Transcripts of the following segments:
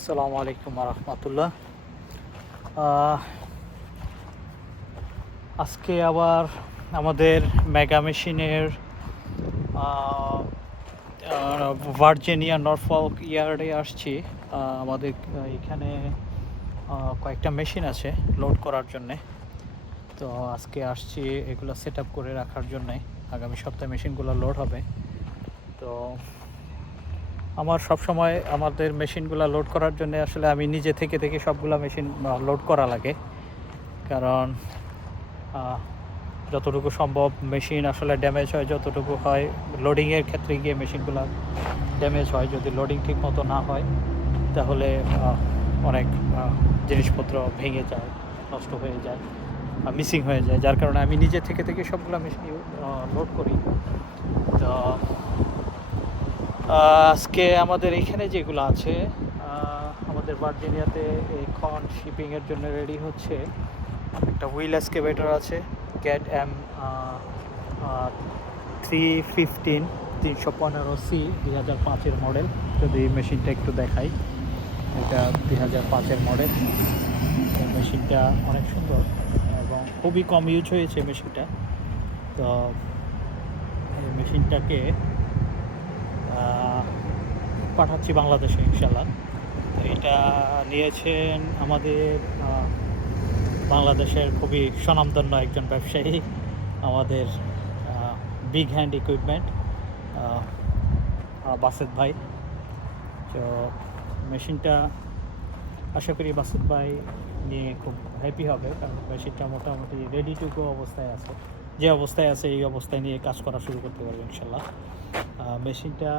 আসসালামু আলাইকুম রহমতুল্লাহ। আজকে আবার আমাদের মেগা মেশিনের ভার্জিনিয়া নরফল্ক ইয়ার্ডে আসছি। আমাদের এখানে কয়েকটা মেশিন আছে লোড করার জন্যে। তো আজকে আসছি এগুলো সেট আপ করে রাখার জন্যে। আগামী সপ্তাহে মেশিনগুলো লোড হবে। তো আমার সবসময় আমাদের মেশিনগুলো লোড করার জন্য আসলে আমি নিজে থেকে সবগুলো মেশিন লোড করা লাগে, কারণ যতটুকু সম্ভব মেশিন আসলে ড্যামেজ হয়, যতটুকু হয় লোডিংয়ের ক্ষেত্রে গিয়ে মেশিনগুলো ড্যামেজ হয়। যদি লোডিং ঠিক মতো না হয় তাহলে অনেক জিনিসপত্র ভেঙে যায়, নষ্ট হয়ে যায়, মিসিং হয়ে যায়, যার কারণে আমি নিজে থেকে সবগুলো মেশিন লোড করি। তো আজকে আমাদের এখানে যেগুলো আছে, আমাদের ভার্জিনিয়াতে এখন শিপিংয়ের জন্য রেডি হচ্ছে। একটা হুইল এক্সকেভেটর আছে, ক্যাট এম 315 315C 2005-এর মডেল। যদি মেশিনটা একটু দেখাই, এটা 2005-এর মডেল। মেশিনটা অনেক সুন্দর এবং খুবই কম ইউজ হয়েছে মেশিনটা। তো এই মেশিনটাকে পাঠাচ্ছি বাংলাদেশে ইনশাল্লাহ। তো এটা নিয়েছেন আমাদের বাংলাদেশের খুবই স্বনামধন্য একজন ব্যবসায়ী, আমাদের বিগ হ্যান্ড ইকুইপমেন্ট বাসেদ ভাই। তো মেশিনটা আশা করি বাসেদ ভাই নিয়ে খুব হ্যাপি হবে, কারণ মেশিনটা মোটামুটি রেডি টু গো অবস্থায় আছে। যে অবস্থায় আছে এই অবস্থায় নিয়ে কাজ করা শুরু করতে পারবে ইনশাল্লাহ। মেশিনটা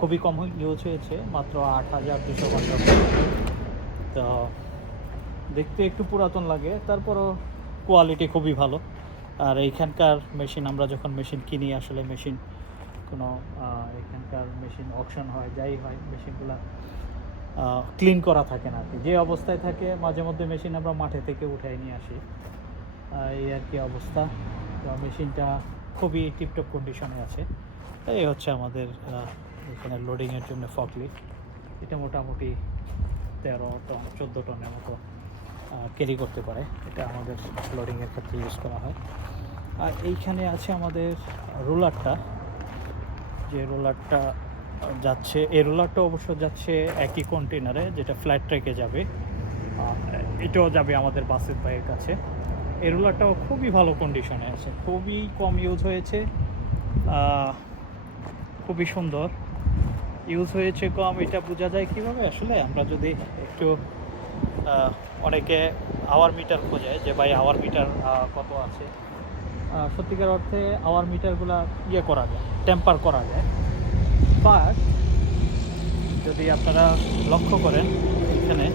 খুবই কম ইউজ হয়েছে, মাত্র 8250। তো দেখতে একটু পুরাতন লাগে, তারপরও কোয়ালিটি খুবই ভালো। আর এইখানকার মেশিন আমরা যখন মেশিন কিনি, আসলে মেশিন কোনো এখানকার মেশিন অকশন হয়, যাই হয়, মেশিনগুলো ক্লিন করা থাকে না আর কি। যে অবস্থায় থাকে মাঝে মধ্যে মেশিন আমরা মাঠে থেকে উঠাই নিয়ে আসি, এই আর কি অবস্থা। তো মেশিনটা খুবই টিপটপ কন্ডিশনে আছে। এই হচ্ছে আমাদের এখানে লোডিংয়ের জন্য ফকলিফট। এটা মোটামুটি 13 টন 14 টনের মতো ক্যারি করতে পারে। এটা আমাদের লোডিংয়ের ক্ষেত্রে ইউজ করা হয়। আর এইখানে আছে আমাদের রোলারটা, যে রোলারটা যাচ্ছে, এই রোলারটা অবশ্য যাচ্ছে একই কন্টেনারে, যেটা ফ্ল্যাট ট্র্যাকে যাবে। এটাও যাবে আমাদের বাসেদ ভাইয়ের কাছে। এই রোলারটাও খুবই ভালো কন্ডিশনে আছে, খুবই কম ইউজ হয়েছে, খুবই সুন্দর ইউজ হয়েছে। কম এটা বোঝা যায় কীভাবে? আসলে আমরা যদি একটু অনেকে আওয়ার মিটার খোঁজে যে ভাই আওয়ার মিটার কত আছে। সত্যিকার অর্থে আওয়ার মিটারগুলো করা যায়, টেম্পার করা যায়। বাট যদি আপনারা লক্ষ্য করেন, এখানে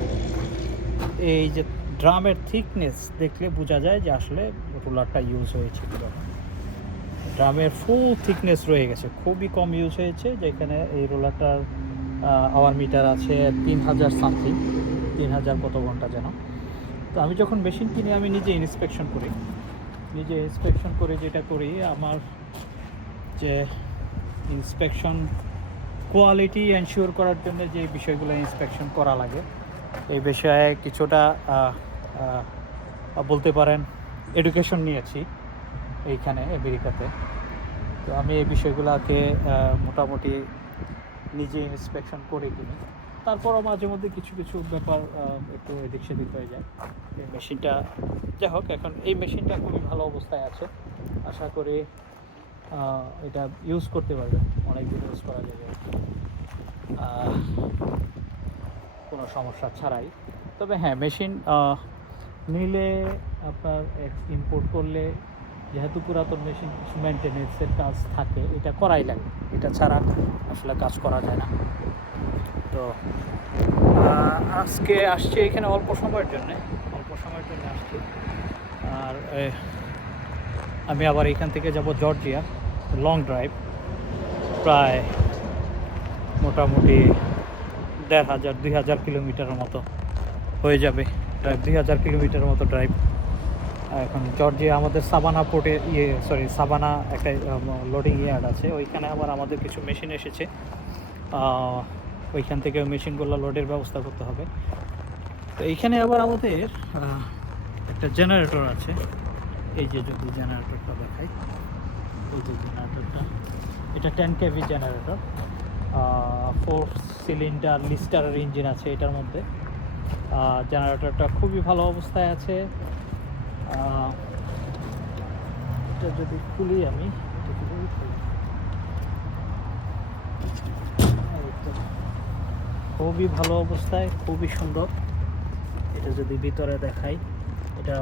এই যে ড্রামের থিকনেস দেখলে বোঝা যায় যে আসলে রোলারটা ইউজ হয়েছে কীভাবে। ড্রামের ফুল থিকনেস রয়ে গেছে, খুবই কম ইউজ হয়েছে। যেখানে এই রোলারটার আওয়ার মিটার আছে 3000 সামথিং, 3000 কত ঘন্টা যেন। তো আমি যখন মেশিন কিনি আমি নিজে ইন্সপেকশন করে যেটা করি, আমার যে ইন্সপেকশন কোয়ালিটি এনশিওর করার জন্য যে বিষয়গুলো ইন্সপেকশন করা লাগে, এই বিষয়ে কিছুটা বলতে পারেন এডুকেশন নিয়েছি এইখানে আমেরিকাতে। তো আমি এই বিষয়গুলোকে মোটামুটি নিজে ইন্সপেকশন করে কিনি। তারপরও মাঝে মধ্যে কিছু ব্যাপার একটু এদিক সেদিক হয়ে যায়। এই মেশিনটা যাই হোক, এখন এই মেশিনটা খুবই ভালো অবস্থায় আছে। আশা করি এটা ইউজ করতে পারবে, অনেকদিন ইউজ করা যাবে কোনো সমস্যা ছাড়াই। তবে হ্যাঁ, মেশিন নিলে আপনার ইম্পোর্ট করলে যেহেতু পুরাতন মেশিন, কিছু মেনটেনেন্সের কাজ থাকে, এটা করাই লাগে, এটা ছাড়া আসলে কাজ করা যায় না। তো আজকে আসছি এখানে অল্প সময়ের জন্য আসছি। আর আমি আবার এখান থেকে যাব জর্জিয়া, লং ড্রাইভ, প্রায় মোটামুটি 1500-2000 কিলোমিটারের মতো হয়ে যাবে ড্রাইভ, 2000 কিলোমিটারের মতো ড্রাইভ। এখন জর্জিয়া আমাদের সাবানা পোর্টে সাবানা একটা লোডিং ইয়ার্ড আছে, ওইখানে আবার আমাদের কিছু মেশিন এসেছে। ওইখান থেকে মেশিনগুলো লোডের ব্যবস্থা করতে হবে। তো এইখানে আবার আমাদের একটা জেনারেটর আছে। এই যে যদি জেনারেটরটা দেখাই, এই যে জেনারেটরটা, এটা 10 কেভি জেনারেটর, 4 সিলিন্ডার লিস্টারের ইঞ্জিন আছে এটার মধ্যে। জেনারেটরটা খুবই ভালো অবস্থায় আছে। এটা যদি খুলি আমি, এটা কীভাবে খুলি? এই তো, খুবই ভালো অবস্থায়, খুবই সুন্দর। এটা যদি ভিতরে দেখাই, এটা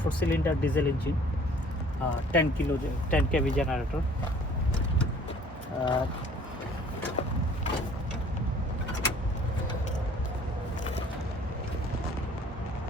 4 cylinder diesel engine, 10 KV generator.